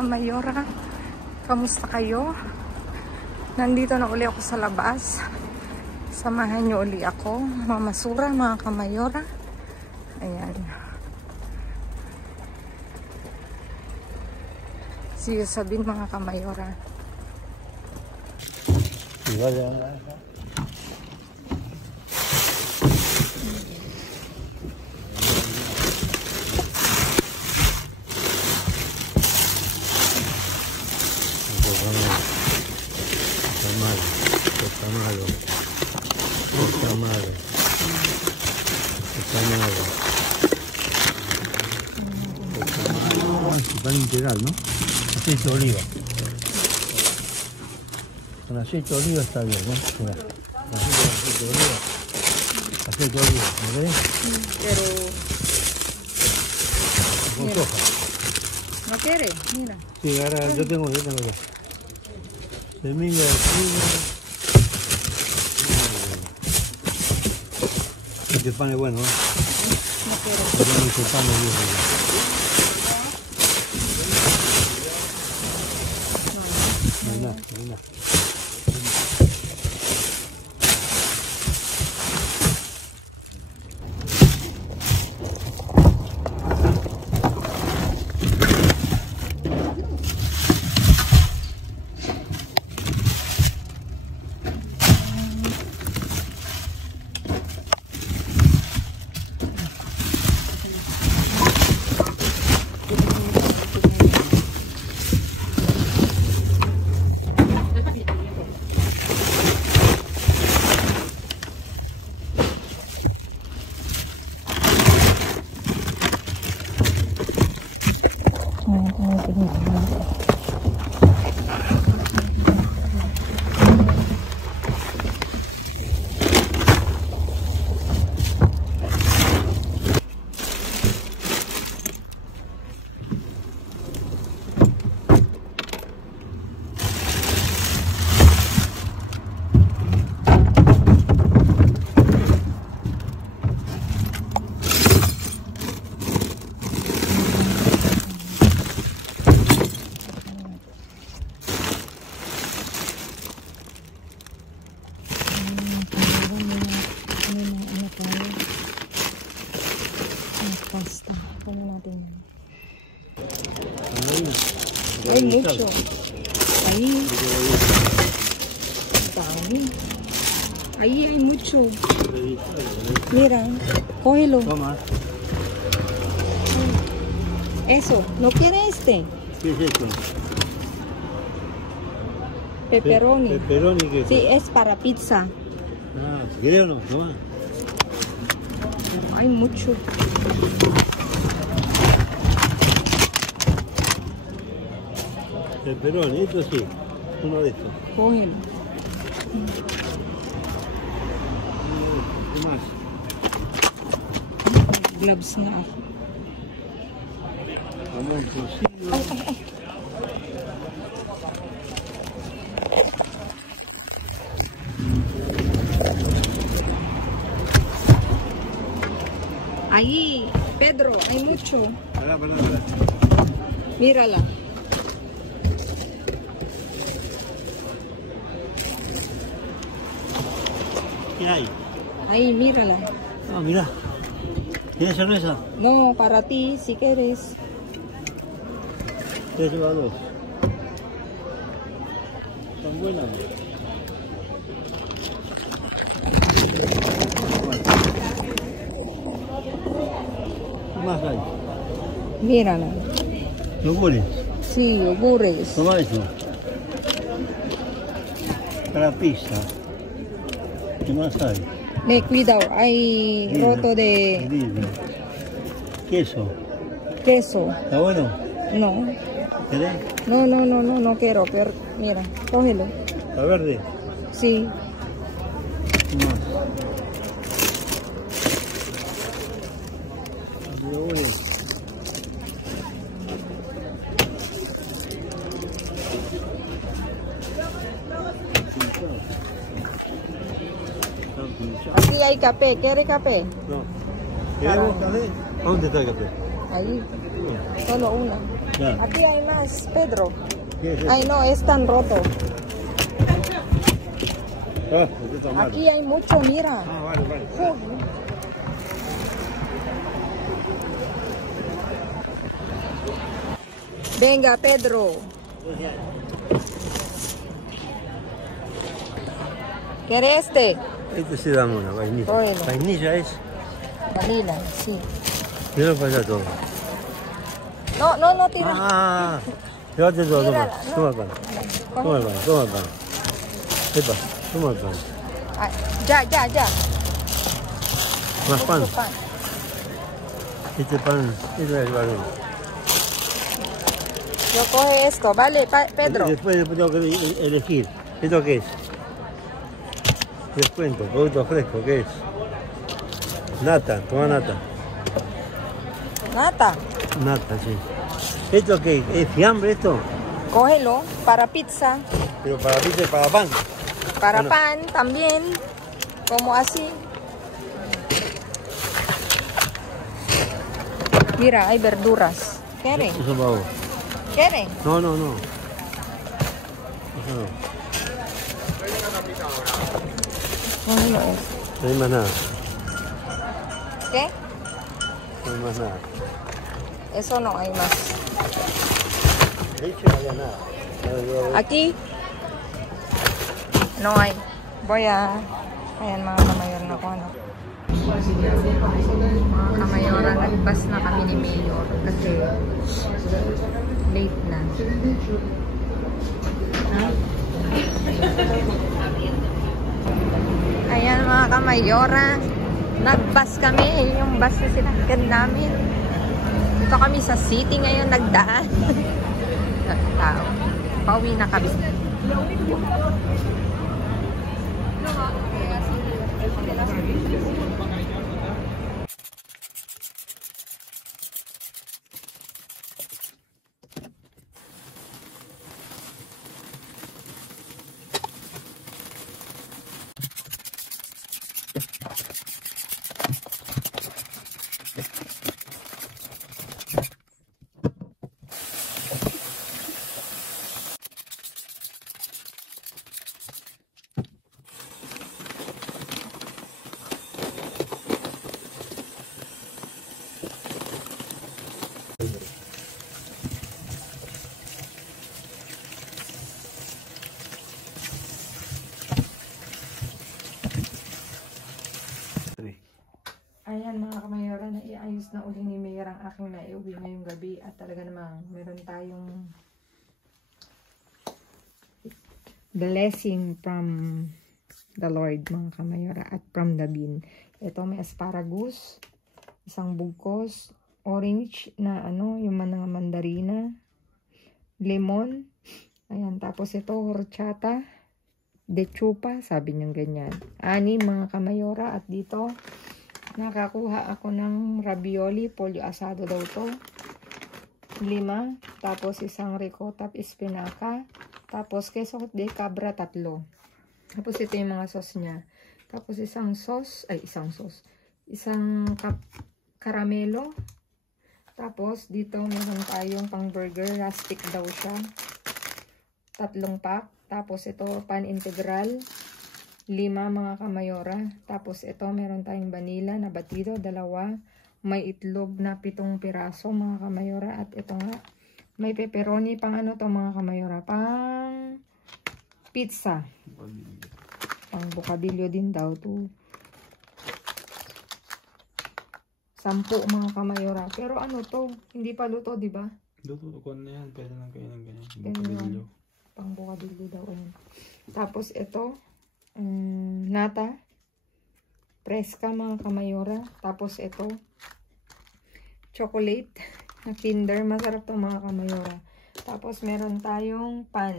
kamayora. Kamusta kayo? Nandito na uli ako sa labas. Samahan nyo uli ako. Mamasura mga kamayora. Ayan. See you sa bin mga kamayora. Pan integral, ¿no? Aceite de oliva. Con aceite de oliva está bien, ¿no? Mira, aceite de oliva. Aceite de oliva, ¿me ves? Pero... Con soja. ¿No quiere? Mira. Sí, ahora yo tengo ya. Semilla de trigo. Este pan es bueno, ¿no? No quiero. Este pan es bien. Mira. Pasta. Ano natin yan? Ay, mucho. Ay. Dami. Ay, hay mucho. Mira, cógelo. Toma. Eso. ¿No quiere este? ¿Qué es esto? Pepperoni. Pepperoni, ¿qué es? Sí, es para pizza. Ah, ¿quiere o no? Toma. Hay mucho. Pepperoni, esto sí. Uno de estos. Cógelo. ¿Qué más? Gloves na. Jamón cocido. Ahí, Pedro, hay mucho. Pará. Mírala. ¿Qué hay? Ahí, mírala. Ah, mira. ¿Tienes cerveza? No, para ti, si quieres. 3 lleva 2. Son buenas. ¿Qué más hay? Mírala. Yogures. Sí, yogures. Toma eso. Para pizza. ¿Qué más hay? Cuidado, hay Vidrio. roto de Vidrio. Queso. queso. ¿Está bueno? No, ¿Querés? no quiero, pero mira, cógelo. ¿Está verde? Sí. ¿Qué más? Yogures. Aquí hay café, ¿quiere café? No. ¿Queremos café? ¿Dónde está el café? Ahí, solo una. Ya. Aquí hay más, Pedro. ¿Qué es Ay, no, es tan roto. Ah, este está malo. Aquí hay mucho, mira. Ah, vale, vale. Venga, Pedro. ¿Quieres este? Este sí dame una vainilla. Bueno. Vainilla es. Vanilla, sí. Quiero pasar todo. No, no, no tira. Ah, llévate todo, toma. Mírala, no. Toma el pan. Toma el pan, toma el pan. Epa, toma el pan. Ay, ya. Más pan. Mucho pan. Este pan, este es el balón. Yo coge esto, ¿vale, Pedro? Después tengo que elegir. ¿Esto qué es? Descuento, producto fresco, ¿qué es? Nata, toma nata. Nata. Nata, sí. ¿Esto qué es? ¿Es fiambre esto? Cógelo para pizza, Pero para pizza y para pan. para Bueno. pan también, como así. Mira, hay verduras. ¿Quieren? Eso para vos. ¿Quieren? No, no, no. Eso no. Cógelo eso. No hay más nada. ¿Qué? No hay más nada. Eso no hay más. Leche no había nada. Aquí no hay. Voy a... Ayan mga kamayor na ko ano. Mga kamayor, nagbas na kami ni Mayor kasi late na. Ayan mga kamayora, nagbus kami. Yung bus na sinakyan namin. Dito kami sa city ngayon nagdaan. Tao. Pauwi na kami. Ayan mga kamayora, na iayos na uli ni Mayor ang aking naiuwi ngayong gabi at talaga namang meron tayong blessing from the Lord mga kamayora at from the bin. Ito may asparagus, isang bugkos, orange na ano, yung mga mandarina, lemon, ayan, tapos ito horchata, de chupa, sabi niyang ganyan. 6 mga kamayora at dito nakakuha ako ng ravioli, pollo asado daw to. 5. Tapos isang ricotta espinaca. Tapos queso de cabra 3. Tapos ito yung mga sauce niya. Tapos isang caramelo. Tapos dito meron tayong pang burger, rustic daw siya. 3 pack. Tapos ito pan integral. 5 mga kamayora. Tapos ito meron tayong vanilla na batido, 2. May itlog na 7 piraso mga kamayora. At ito nga, may pepperoni pang ano to mga kamayora. Pang pizza. Pang bocadillo din daw to. 10 mga kamayora. Pero ano to, hindi pa luto, di ba? Luto ko na yan. Pwede lang kayo ng ganyan. Ganyan. Pang bocadillo daw yan. Tapos ito, nata preska mga kamayora. Tapos ito chocolate na Kinder, masarap to mga kamayora. Tapos meron tayong pan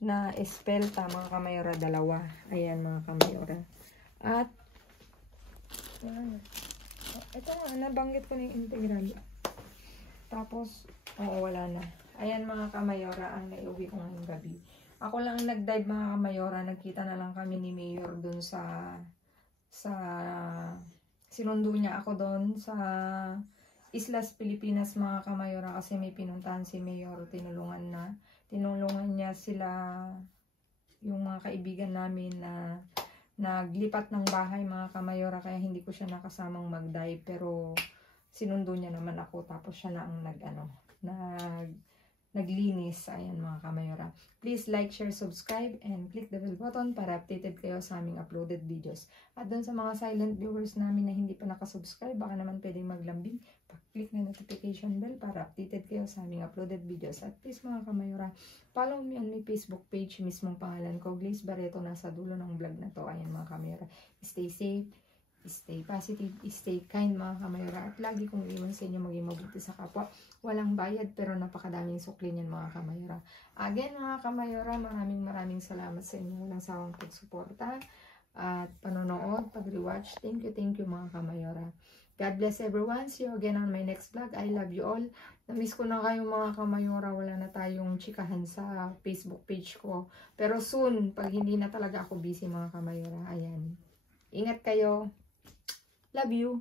na espelta mga kamayora, 2. Ayan mga kamayora. At ito nga, nabanggit ko na yung integral. Tapos wala na. Ayan mga kamayora ang naiuwi ko ngayong gabi. Ako lang nag-dive mga kamayora. Nagkita na lang kami ni Mayor dun sa sinundo niya ako doon sa Islas Pilipinas mga kamayora kasi may pinuntahan si Mayor, tinulungan niya sila, yung mga kaibigan namin na naglipat ng bahay mga kamayora, kaya hindi ko siya nakasamang mag-dive, pero sinundo niya naman ako, tapos siya na ang naglinis. Ayan mga kamayora. Please like, share, subscribe, and click the bell button para updated kayo sa aming uploaded videos. At dun sa mga silent viewers namin na hindi pa nakasubscribe, baka naman pwedeng maglambing, click na notification bell para updated kayo sa aming uploaded videos. At please mga kamayora, follow me on my Facebook page, mismong pangalan ko, Glaze Barreto, nasa dulo ng vlog na to. Ayan mga kamayora. Stay safe, stay positive, stay kind mga kamayora, at lagi kong iwan sa inyo maging mabuti sa kapwa. Walang bayad pero napakadaming sukli niyan mga kamayora. Again mga kamayora, maraming salamat sa inyo walang sawang pagsuporta at panonood, pag-rewatch. Thank you mga kamayora. God bless everyone. See you again on my next vlog. I love you all. Namiss ko na kayo mga kamayora. Wala na tayong chikahan sa Facebook page ko. Pero soon, pag hindi na talaga ako busy mga kamayora. Ayan. Ingat kayo. Love you.